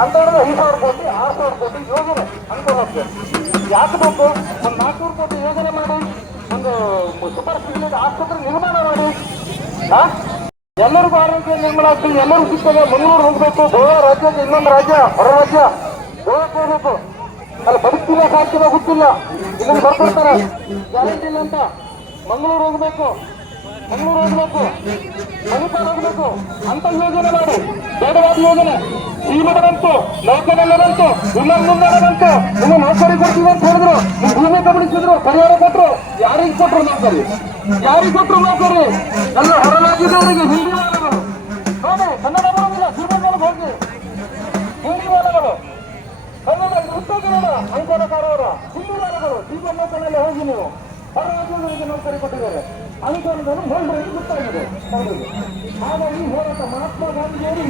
ಅಂತ ಹೇಳಿದ್ರೆ 5,000 ಕೋಟಿ 6,000 ಕೋಟಿ ಯೋಜನೆ ಅನುಕೂಲಕ್ಕೆ ಯಾಕೆ ಬೇಕು? ಒಂದು 400 ಕೋಟಿ ಯೋಜನೆ ಮಾಡಿ ಒಂದು ಸೂಪರ್ ಸ್ಪೆಷಾಲಿಟಿ ಆಸ್ಪತ್ರೆ ನಿರ್ಮಾಣ ಮಾಡಿ ಎಲ್ಲರಿಗೂ ಆರೋಗ್ಯ ನಿರ್ಮಾಣ ಆಗ್ತದೆ, ಎಲ್ಲರಿಗೂ ಸಿಗ್ತದೆ. ಮಂಗಳೂರು ಹೋಗ್ಬೇಕು, ಗೋವಾ ರಾಜ್ಯಕ್ಕೆ ಇನ್ನೊಂದು ರಾಜ್ಯ ಹೊರ ರಾಜ್ಯ ಗೋವಾಕ್ಕೆ ಹೋಗ್ಬೇಕು, ಅಲ್ಲಿ ಬದುಕ್ತಿಲ್ಲ ಸಾಧ್ಯ ಗೊತ್ತಿಲ್ಲ, ಇದನ್ನು ಬರ್ಕೊಡ್ತಾರೆ ಗ್ಯಾರಂಟಿ ಇಲ್ಲ ಅಂತ. ಮಂಗಳೂರು ಹೋಗ್ಬೇಕು, ಮಣಿಪಾಲ್ ಹೋಗ್ಬೇಕು ಅಂತ ಯೋಜನೆ ಮಾಡಿ, ಬೇಡವಾದ ಯೋಜನೆ ಶ್ರೀಮಠದಂತು ನೌಕರಲ್ಲದಂತು ಇನ್ನೊಂದಂತು ನಿಮ್ಮ ನೌಕರಿ ಕೊಡ್ತೀವಿ ಅಂತ ಹೇಳಿದ್ರು, ನೀವು ಭೂಮಿ ಗಮನಿಸಿದ್ರು, ಪರಿಹಾರ ಕೊಟ್ಟರು. ಯಾರಿಗೆ ಕೊಟ್ಟರು ನೌಕರಿ? ಎಲ್ಲ ಹೊರರಾಜ್ಯದವರಿಗೆ ಹಿಂದಿ ವಾಲಗಳು ನೋಡಿ, ಕನ್ನಡ ಬರೋದಿಲ್ಲ, ಶ್ರೀಮಂತರಿಗೆ ಹೋಗಿ ಹಿಂದಿ ವಾಲಗಳು, ಕನ್ನಡ ಉತ್ತೋಗಿರೋಣ ಅಂಕೋಲಕಾರವರ ಹಿಂದಿ ವಾಲಗಳು ಶ್ರೀಮಂತನಲ್ಲಿ ಹೋಗಿ ನೀವು ಹೊರ ರಾಜ್ಯದವರಿಗೆ ನೌಕರಿ ಕೊಟ್ಟಿದ್ದಾರೆ. ಅನುದಾನವನ್ನು ಹೋಲ್ಡರಿಗೆ ಗೊತ್ತಾಗಿದೆ. ಹಾಗಾಗಿ ಹೋರಾಟ ಮಹಾತ್ಮ ಗಾಂಧಿಯವರು